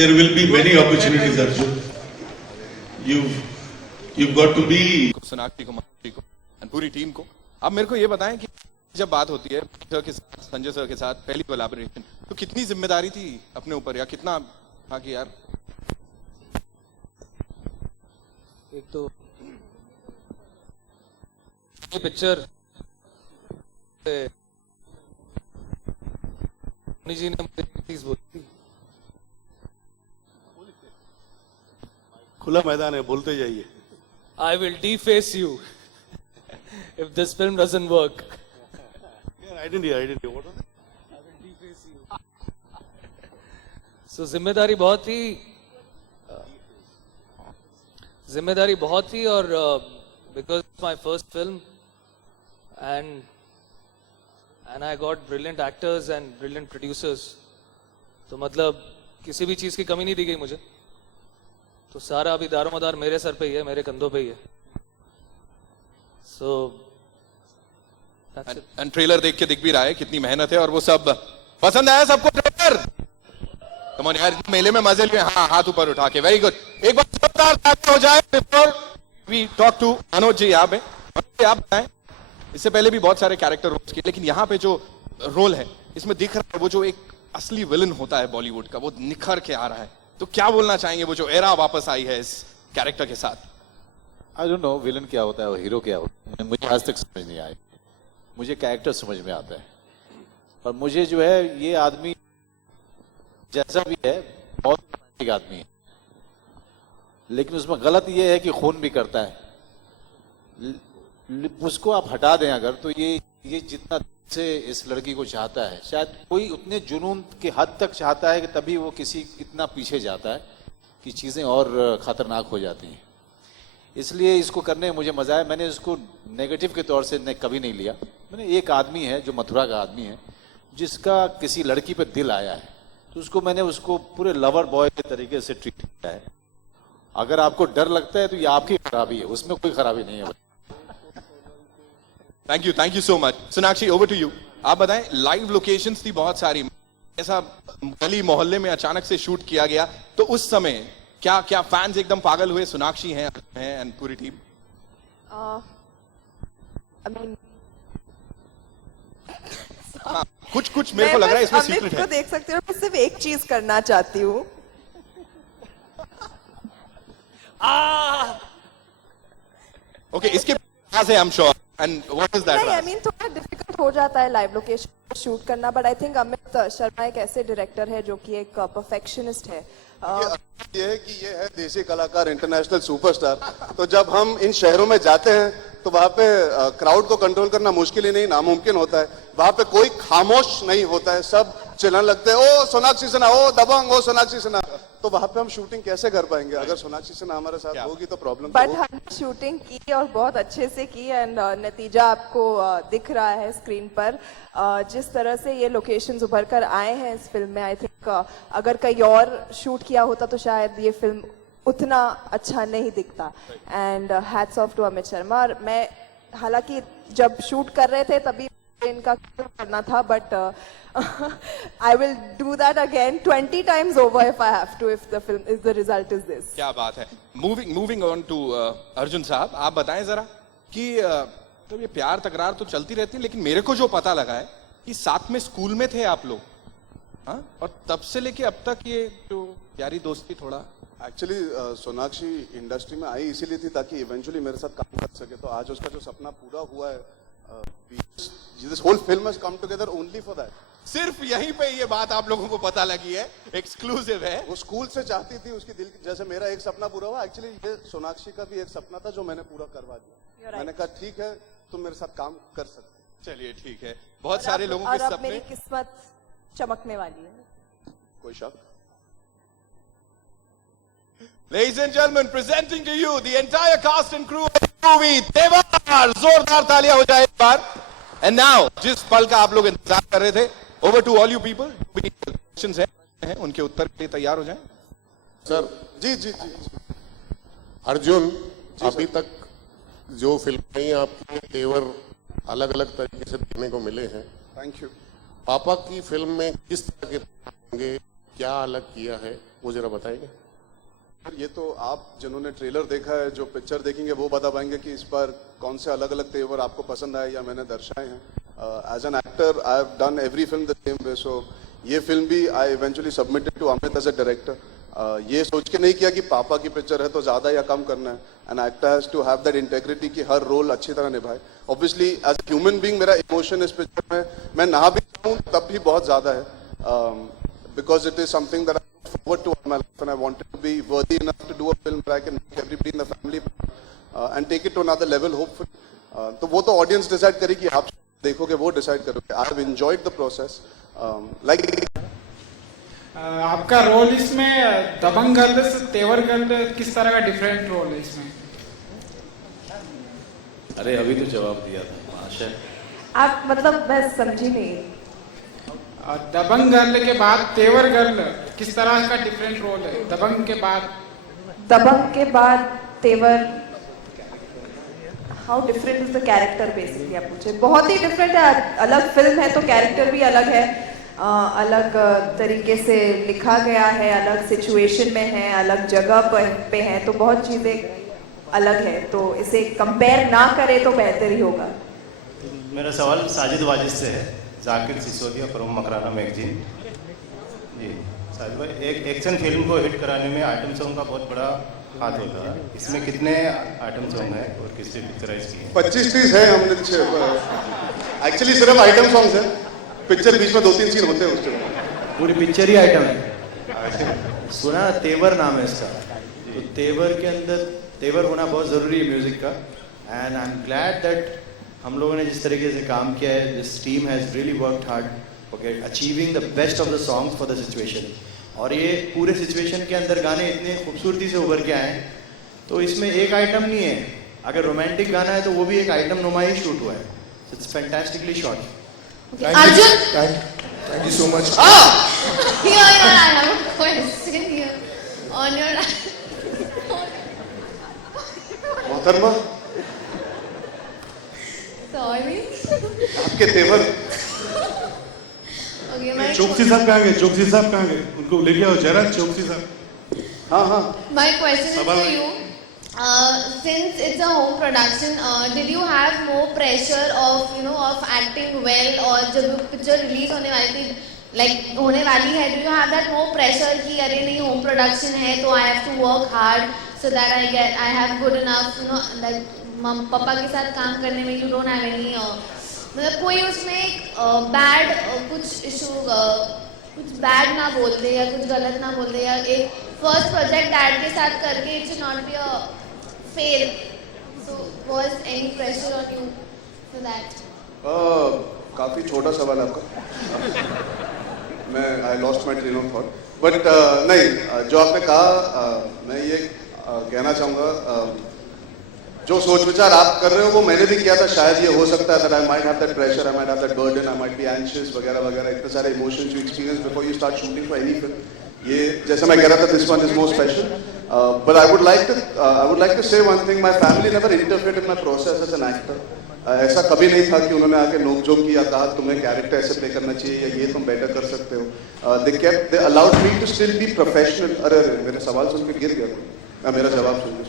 there will be many opportunities, Arjun. You've got to be. Sonakshi को, माधुरी को, and पूरी team को. अब मेरे को ये बताएं कि जब बात होती है सर के साथ, संजय सर के साथ पहली कोलैबोरेशन, तो कितनी जिम्मेदारी थी अपने ऊपर, या कितना था कि यार एक तो ये पिक्चर जी ने मुझे चीज बोली थी, खुला मैदान है, बोलते जाइए. I will deface you if this film doesn't work. I didn't hear. What was it? I will deface you. So जिम्मेदारी बहुत थी और because it's my first film and I got brilliant actors and brilliant producers, तो मतलब किसी भी चीज की कमी नहीं दी गई मुझे, तो सारा अभी दारोमदार मेरे सर पे ही है, मेरे कंधों पे ही है. So एंड ट्रेलर देख के दिख भी रहा है कितनी मेहनत है, और वो सब पसंद आया सबको ट्रेलर. कम ऑन यार, मेले में मजे लिए. हाँ, हाथ ऊपर उठा के. Very good. एक बार जोरदार ताली हो जाए before we talk to Manoj ji. आप बताएं, इससे पहले भी बहुत सारे कैरेक्टर रोल्स किए, लेकिन यहाँ पे जो रोल है इसमें दिख रहा है वो जो एक असली विलन होता है बॉलीवुड का, वो निखर के आ रहा है. तो क्या बोलना चाहेंगे, वो जो एरा वापस आई है इस कैरेक्टर के साथ? आई डोंट नो विलन क्या होता है और हीरो क्या होता है, मुझे आज तक समझ नहीं आया. मुझे कैरेक्टर समझ में आता है, और मुझे जो है ये आदमी जैसा भी है बहुत रोमांटिक आदमी है, लेकिन उसमें गलत ये है कि खून भी करता है. उसको आप हटा दें अगर, तो ये जितना से इस लड़की को चाहता है, शायद कोई उतने जुनून के हद तक चाहता है कि तभी वो किसी इतना पीछे जाता है कि चीज़ें और खतरनाक हो जाती हैं. इसलिए इसको करने में मुझे मजा आया. मैंने इसको नेगेटिव के तौर से कभी नहीं लिया. मैंने एक आदमी है जो मथुरा का आदमी है, जिसका किसी लड़की पे दिल आया है, तो उसको पूरे लवर बॉय के तरीके से ट्रीट किया है. अगर आपको डर लगता है तो ये आपकी खराबी है, उसमें कोई खराबी नहीं है. Thank you so much. Sonakshi, over to you. आप बताएं, लाइव लोकेशंस थी बहुत सारी, ऐसा गली मोहल्ले में अचानक से शूट किया गया, तो उस समय क्या फैंस एकदम पागल हुए? सोनाक्षी हैं एंड पूरी टीम. हाँ, कुछ मेरे को लग रहा है इसमें सीक्रेट है. देख सकते हो, मैं सिर्फ एक चीज करना चाहती हूँ. ओके, इसके पास है, I am sure. And what is that? I mean थोड़ा डिफिकल्ट हो जाता है लाइव लोकेशन शूट करना, but I think Amit Sharma एक ऐसे डायरेक्टर है जो कि एक परफेक्शनिस्ट है. ये है कि ये है देसी कलाकार, इंटरनेशनल सुपरस्टार. तो जब हम इन शहरों में जाते हैं तो वहाँ पे क्राउड को कंट्रोल करना मुश्किल ही नहीं, नामुमकिन होता है. वहाँ पे कोई खामोश नहीं होता है, सब चिल्लाने लगते हैं, ओ सोनाक्षी सिन्हा, ओ दबंग, ओ सोनाक्षी सिन्हा. तो वहाँ पे हम शूटिंग कैसे कर पाएंगे अगर सोनाक्षी सिन्हा हमारे साथ होगी तो प्रॉब्लम. बट हमने शूटिंग की और बहुत अच्छे से की, एंड नतीजा आपको दिख रहा है स्क्रीन पर. जिस तरह से ये लोकेशंस उभर कर आए हैं इस फिल्म में, आई थिंक अगर कहीं और शूट किया होता तो शायद ये फिल्म उतना अच्छा नहीं दिखता. And hats off to Amit Sharma. और मैं हालांकि जब शूट कर रहे थे तभी इनका करना था, but I will do that again 20 times over if I have to, if the result is this. क्या बात है. Moving on to अर्जुन साहब, आप बताएं जरा कि तो ये प्यार तकरार तो चलती रहती है, लेकिन मेरे को जो पता लगा है कि साथ में स्कूल में थे आप लोग, हाँ, और तब से लेके अब तक ये जो प्यारी दोस्ती थोड़ा. एक्चुअली सोनाक्षी इंडस्ट्री में आई इसीलिए थी ताकि इवेंचुअली मेरे साथ काम कर सके. तो आज उसका जो सपना पूरा हुआ है, this whole film has come together only for that. सिर्फ यहीं पे ये बात आप लोगों को पता लगी है, एक्सक्लूसिव है. वो स्कूल से चाहती थी, उसकी दिल जैसे मेरा एक सपना पूरा हुआ, एक्चुअली ये सोनाक्षी का भी एक सपना था जो मैंने पूरा करवा दिया. मैंने कहा ठीक है, तुम मेरे साथ काम कर सकते. चलिए ठीक है. बहुत सारे लोगों के सपने. मेरी किस्मत चमकने वाली है, कोई शक. Ladies and gentlemen, presenting to you the entire cast and crew of the movie तेवर. जोरदार तालियां हो जाए एक बार. And now, जिस पल का आप लोग इंतजार कर रहे थे, over to all you people. Questions हैं, उनके उत्तर के लिए तैयार हो जाएं. सर जी जी जी, जी. अर्जुन, अभी तक जो फिल्में आपके तेवर अलग अलग तरीके से देखने को मिले हैं, थैंक यू. पापा की फिल्म में किस तरह के होंगे, क्या अलग किया है वो जरा बताएंगे? ये तो आप जिन्होंने ट्रेलर देखा है, जो पिक्चर देखेंगे वो बता पाएंगे कि इस बार कौन से अलग अलग तेवर आपको पसंद आए या मैंने दर्शाए हैं। As an actor I have done every film the same way, so ये फिल्म भी I eventually submitted to Amit as a director. ये सोच के नहीं किया कि पापा की पिक्चर है तो ज्यादा या कम करना है। An actor has to have that integrity कि हर रोल अच्छी तरह निभाए। Obviously as a human being मेरा इमोशन इस पिक्चर में मैं नहा भी चाहूँ तब भी बहुत ज्यादा है, because it is something that I look forward to all my life and I wanted to be worthy enough to do a film where I can make everybody in the family and take it to another level hopefully. तो वो तो audience decide करेगी, आप देखोगे वो decide करोगे। I have enjoyed the process. Like आपका role इसमें दबंग गर्ल से तेवर गर्ल किस तरह का डिफरेंट रोल है इसमें? अरे अभी तो जवाब दिया था महाशय। आप मतलब मैं समझी नहीं। दबंग गर्ल के बाद तेवर गर्ल किस तरह का डिफरेंट रोल है? दबंग के बाद तेवर, how different is the character basically आप पूछे। बहुत ही डिफरेंट है, अलग फिल्म है तो कैरेक्टर भी अलग है, अलग तरीके से लिखा गया है, अलग सिचुएशन में है, अलग जगह पे है, तो बहुत चीजें अलग है, तो इसे कंपेयर ना करें तो बेहतर ही होगा। मेरा सवाल साजिद वाजिद से है, जाकिर सिसोदिया फ्रॉम मकराना मैगजीन। जी साजिद भाई, एक एक्शन फिल्म को हिट कराने में आइटम सॉन्ग का बहुत बड़ा हाथ होता है, इसमें कितने आइटम सॉन्ग है और किससे पिक्चराइज किए? 25-30 है हमने। एक्चुअली सिर्फ आइटम सॉन्ग्स है, पिक्चर बीच में 2-3 सीन होते हैं उसके। पूरी पिक्चर ही आइटम है। सुना तेवर नाम है इसका, तो तेवर के अंदर तेवर होना बहुत ज़रूरी है म्यूज़िक का। And I am glad that हम लोगों ने जिस तरीके से काम किया है, this team has really worked hard, okay, achieving the best of the songs for the situation. और ये पूरे सिचुएशन के अंदर गाने इतने खूबसूरती से उभर के आए हैं, तो इसमें एक आइटम नहीं है। अगर रोमांटिक गाना है तो वो भी एक आइटम नुमा ही शूट हुआ है। It's fantastically shot. Arjun, Thank you so much. here I have a question here on your मोहतरमा sorry. आपके तेवर। Okay, my चौकसी साहब कहाँ गए? चौकसी साहब कहाँ गए? उनको ले आओ जरा, चौकसी साहब। हाँ हाँ। my question is to you. Since it's a home production, did you have more pressure of acting well, और जब पिक्चर रिलीज होने वाली थी, like होने वाली है, do you have that more pressure कि अरे नहीं home production है तो I have to work hard so that I have good enough, like पापा के साथ काम करने में you don't have any मतलब कोई उसमें बैड कुछ इशू, कुछ बैड ना बोल दे या कुछ गलत ना बोल दे, या एक फर्स्ट प्रोजेक्ट डैड के साथ करके it should not be a fail, so was any pressure on you for that? काफी छोटा सवाल आपका। मैं I lost my train of thought, but नहीं, जो आपने कहा मैं ये कहना चाहूँगा, जो सोच विचार आप कर रहे हो वो मैंने भी किया था। शायद ये हो सकता है that I might have that pressure, I might have that burden, I might be anxious वगैरह वगैरह, इतने सारे emotions you experience before you start shooting for any film. ये जैसा मैं कह रहा था, this one is more special. But I would like to say one thing. My family never interfered in my process as an actor. ऐसा कभी नहीं था कि उन्होंने आके नोक-झोंक किया, कहा तुम्हें कैरेक्टर ऐसे प्ले करना चाहिए या ये तुम बेटर कर सकते हो। They allowed me to still be professional. अरे मेरे सवाल सुन के गिर गया, मेरा जवाब सुन के।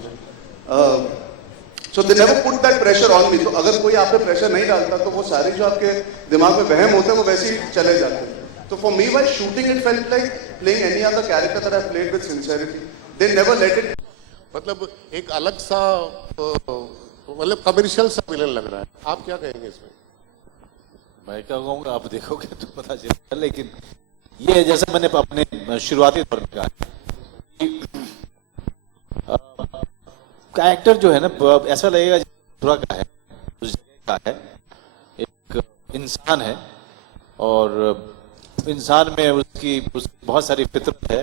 So they never put that pressure on me. तो अगर कोई आप पे प्रेशर नहीं डालता तो वो सारी जो आपके दिमाग में वहम होते हैं वो वैसे ही चले जाते हैं। तो for me while shooting it felt like playing any other character that I played with sincerity. They never let it. मतलब एक अलग सा मतलब कमर्शियल सा विलन लग रहा है, आप क्या कहेंगे इसमें? मैं क्या कहूँगा, आप देखोगे तो पता चलेगा। लेकिन ये जैसे मैंने अपने शुरुआती दौर में कहा, कैरेक्टर जो है ना, ऐसा लगेगा पूरा का है, उस जगह का है, एक इंसान है और इंसान में उसकी बहुत सारी फितरत है।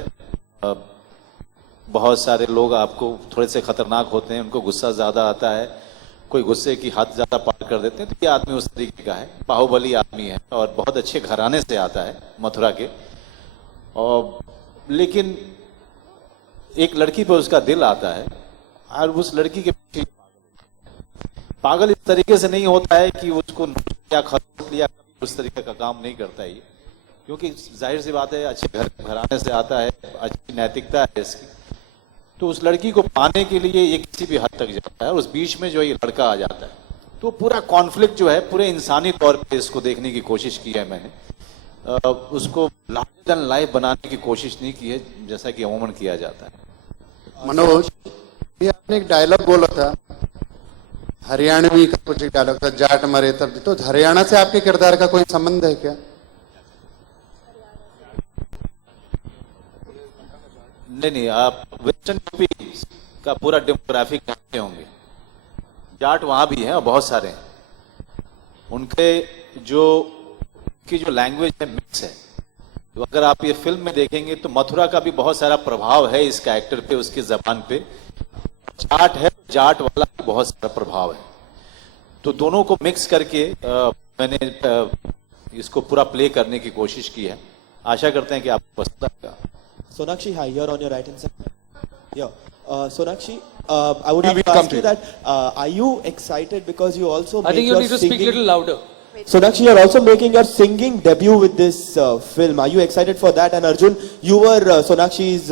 बहुत सारे लोग आपको थोड़े से खतरनाक होते हैं, उनको गुस्सा ज्यादा आता है, कोई गुस्से की हद ज्यादा पार कर देते हैं। तो ये आदमी उस तरीके का है, बाहुबली आदमी है और बहुत अच्छे घराने से आता है, मथुरा के। और लेकिन एक लड़की पर उसका दिल आता है और उस लड़की के पीछे पागल इस तरीके से नहीं होता है कि उसको या खरीद लिया, उस तरीके का काम नहीं करता है ये। क्योंकि जाहिर सी बात है अच्छे घराने से आता है, अच्छी नैतिकता है इसकी, तो उस लड़की को पाने के लिए ये किसी भी हद तक जाता है, उस बीच में जो ये लड़का आ जाता है, तो पूरा कॉन्फ्लिक्ट जो है पूरे इंसानी तौर पे इसको देखने की कोशिश की है मैंने। उसको लार्जर देन लाइफ बनाने की कोशिश नहीं की है जैसा कि अमूमन किया जाता है। मनोज, ये आपने एक डायलॉग बोला था, हरियाणवी का कुछ एक डायलॉग था, जाट मरे तब, तो हरियाणा से आपके किरदार का कोई संबंध है क्या? नहीं, आप वेस्टर्न यूपी का पूरा डेमोग्राफिक जानते होंगे। जाट वहां भी हैं और बहुत सारे हैं। उनके जो लैंग्वेज है मिक्स है। तो अगर आप ये फिल्म में देखेंगे तो मथुरा का भी बहुत सारा प्रभाव है इस कैरेक्टर पे, उसकी जबान पे। जाट है, जाट वाला बहुत सारा प्रभाव है, तो दोनों को मिक्स करके मैंने इसको पूरा प्ले करने की कोशिश की है। आशा करते हैं कि आपको पसंद आएगा। Sonakshi, hi, here on your right hand side. Yeah. Sonakshi, I would We like will to come ask to you you. that, are you excited because you also I think you need to speak a little louder. Sonakshi, you're also making your singing debut with this film. Are you excited for that? And Arjun, you were Sonakshi's,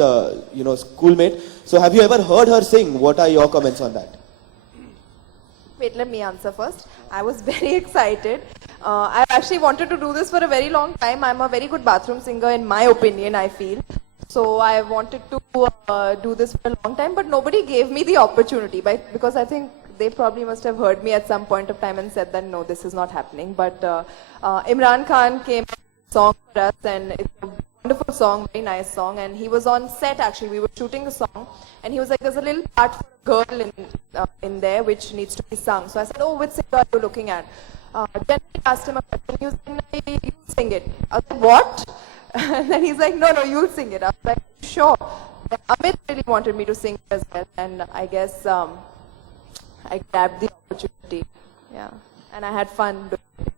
schoolmate. So have you ever heard her sing? What are your comments on that? Wait, let me answer first. I was very excited. I've actually wanted to do this for a very long time. I'm a very good bathroom singer, in my opinion, I feel. So I wanted to do this for a long time, but nobody gave me the opportunity, because I think they probably must have heard me at some point of time and said that no, this is not happening. But Imran Khan came with a song for us, and it's a wonderful song, very nice song. And he was on set actually. We were shooting the song, and he was like, "There's a little part for a girl in there which needs to be sung." So I said, "Oh, which singer are you looking at?" Generally asked him a question. He was like, "No, you sing it." I was like, "What?" And then he's like, "No, you'll sing it." I was like, "Sure." And Amit really wanted me to sing it as well, and I guess I grabbed the opportunity. Yeah, and I had fun doing it.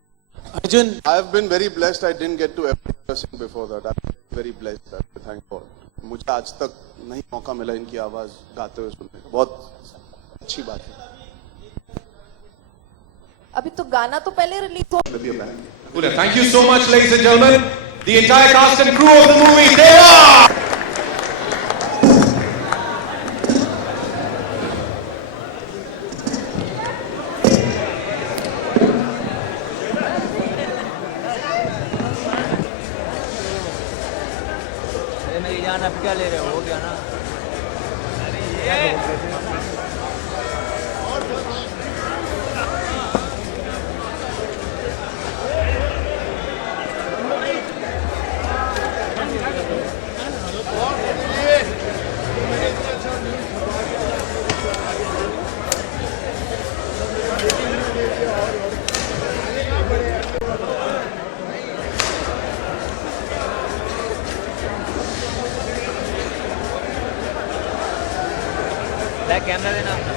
Arjun, I've been very blessed. I didn't get to ever sing before that. I'm very blessed. Thank God. मुझे आज तक नहीं मौका मिला इनकी आवाज गाते हुए सुनने का। बहुत अच्छी बात है। अभी तो गाना तो पहले रिलीज हो। Thank you so much, ladies and gentlemen. The entire cast and crew of the movie, Deva! मेरी जान अब क्या ले रहे हो गया ना। कैमरा देना अपना।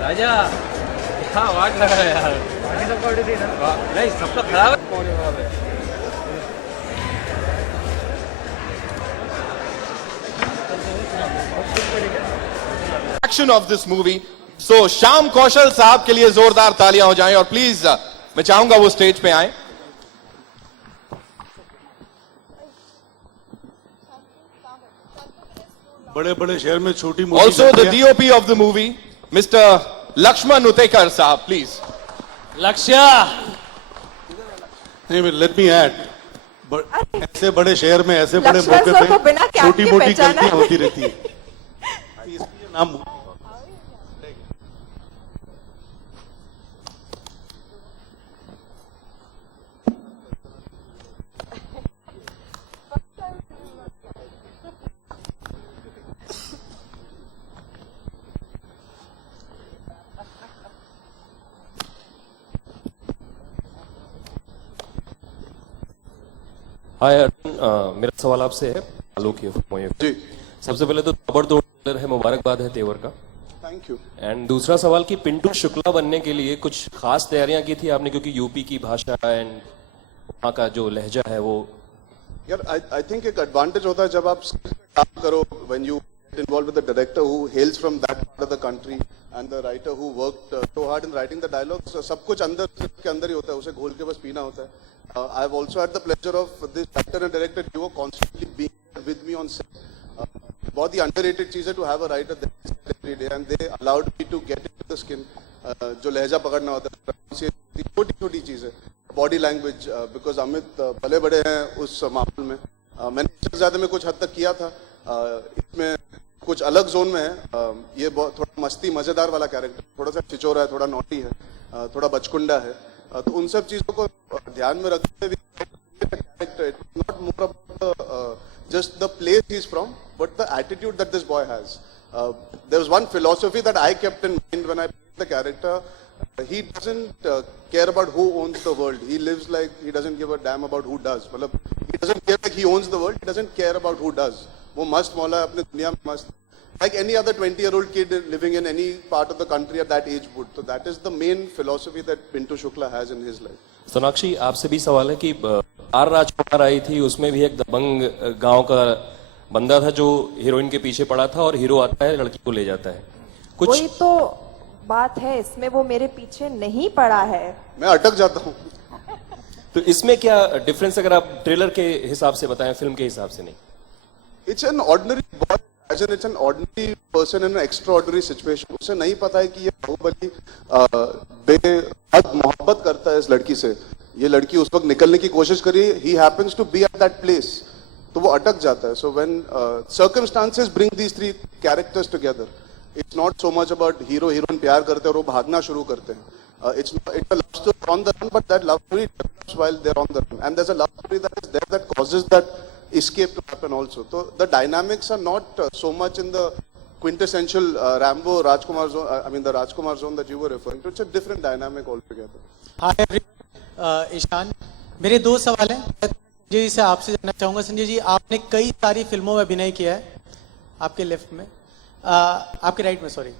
राजा क्या वाट लगा है यार, नहीं सबका खराब है। Action of this movie. So Shyam कौशल साहब के लिए जोरदार तालियां हो जाएं और प्लीज मैं चाहूंगा वो स्टेज पे आए। बड़े बड़े शहर में छोटी मोटी Also the DOP of the movie, Mr. Lakshman Utekar साहब, please. लक्ष्य नहीं, लेट मी ऐड, ऐसे बड़े शहर में ऐसे बड़े लक्ष्मण मौके सर को बिना पे कैप के छोटी मोटी पहचाना गलतियां है। होती रहती है, इसलिए नाम हाय अर्जुन, मेरा सवाल आपसे है आलोक की फिल्मों ये। जी सबसे पहले तो ताबड़तोड़ ट्रेलर है, मुबारकबाद है तेवर का। Thank you. एंड दूसरा सवाल कि पिंटू शुक्ला बनने के लिए कुछ खास तैयारियां की थी आपने, क्योंकि यूपी की भाषा एंड वहाँ का जो लहजा है वो। यार आई थिंक एक एडवांटेज होता है जब आप काम करो, when you get involved with the director who hails from that part of the country and the writer who worked so hard in writing the dialogues. सब कुछ अंदर के अंदर ही होता है, उसे घोल के बस पीना होता है. I have also had the pleasure of this writer and director duo constantly being with me on set. बहुत ही underrated चीज है to have a writer there every day, and they allowed me to get into the skin. जो लहजा पकड़ना होता है, छोटी-छोटी चीज है. Body language, because अमित भले बड़े हैं उस मामले में. मैंने ज़्यादा में कुछ हद तक किया था. इसमें कुछ अलग जोन में है. ये बहुत थोड़ा मस्ती मजेदार वाला कैरेक्टर, थोड़ा सा छिचोरा है, थोड़ा नॉटी है, थोड़ा बचकुंडा है. तो उन सब चीजों को ध्यान में रखते हुए not more about just the place he's from, but the attitude that this boy has. There was one philosophy that I kept in mind when I played the character. He doesn't care about who owns the world. He lives like he doesn't give a damn about who does. मतलब he doesn't care like he owns the world. He doesn't care about who does. वो मस्त मौला है अपने दुनिया में मस्त. Like any other 20-year-old kid living in any part of the country at that age would. So that is the main philosophy that Pintu Shukla has in his life. Sonakshi, आपसे भी सवाल है कि आर राजकुमार आई थी, उसमें भी एक दबंग गांव का बंदा था जो हीरोइन के पीछे पड़ा था और हीरो आता है लड़की को ले जाता है. कुछ वही तो बात है, इसमें वो मेरे पीछे नहीं पड़ा है. मैं अटक जाता हूँ. तो इसमें क्या डिफरेंस अगर आप ट्रेलर के हिसाब से बताएं, फिल्म के हिसाब से नहीं? It's an ordinary boy. It's an ordinary person in an extraordinary situation. उसे नहीं पता है कि ये बाहुबली बेहद मोहब्बत करता है इस लड़की से. ये लड़की उस वक्त निकलने की कोशिश करी. He happens to be at that place. तो वो अटक जाता है. So when circumstances bring these three characters together, it's not so much about hero heroine प्यार करते हैं और वो भागना शुरू करते हैं. It's a love story on the run, but that love story develops while they're on the run. And there's a love story that is there that causes that escape to happen also. So the dynamics are not so much in the quintessential Rambo Rajkumar zone. I mean the Rajkumar zone that you were referring to. It's a different dynamic altogether. Hi everyone, Ishaan. मेरे दो सवाल हैं. संजय जी से आपसे जानना चाहूँगा. संजय जी, आपने कई सारी फिल्मों में अभिनय किया है. आपके लेफ्ट में, आपके राइट में, सॉरी.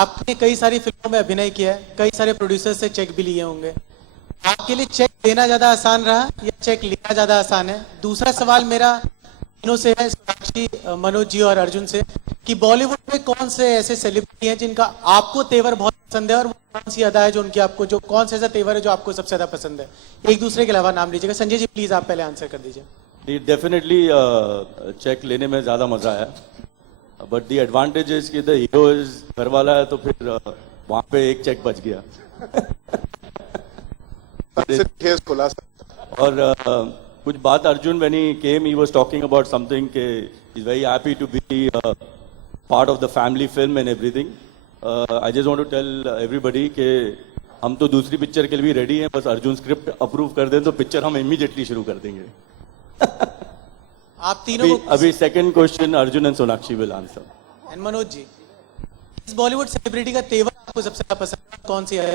आपने कई सारी फिल्मों में अभिनय किया है, कई सारे प्रोड्यूसर से चेक भी लिए होंगे. आपके लिए चेक देना ज्यादा आसान रहा या चेक लेना ज्यादा आसान है? दूसरा सवाल मेरा तीनों से है, सोनाक्षी, मनोज जी और अर्जुन से, कि बॉलीवुड में कौन से ऐसे सेलिब्रिटी हैं जिनका आपको तेवर बहुत पसंद है, और वो कौन सी अदा है जो उनकी आपको, जो कौन सा ऐसा तेवर है जो आपको सबसे ज्यादा पसंद है? एक दूसरे के अलावा नाम लीजिएगा. संजय जी प्लीज आप पहले आंसर कर दीजिए. डेफिनेटली चेक लेने में ज्यादा मजा आया, बट द एडवांटेज इज कि द हीरो इज घर वाला है, तो फिर वहां पे एक चेक बच गया. और कुछ बात Arjun when he came he was talking about something के he's very happy to be part of the family film and everything. I just want to tell everybody कि हम तो दूसरी पिक्चर के लिए भी रेडी हैं, बस अर्जुन स्क्रिप्ट अप्रूव कर दें तो पिक्चर हम इमीडिएटली शुरू कर देंगे. आप तीनों अभी second question Arjun and Sonakshi will answer. And Manoj ji, इस बॉलीवुड सेलिब्रिटी का तेवर आपको सबसे ज्यादा पसंद कौन सी है?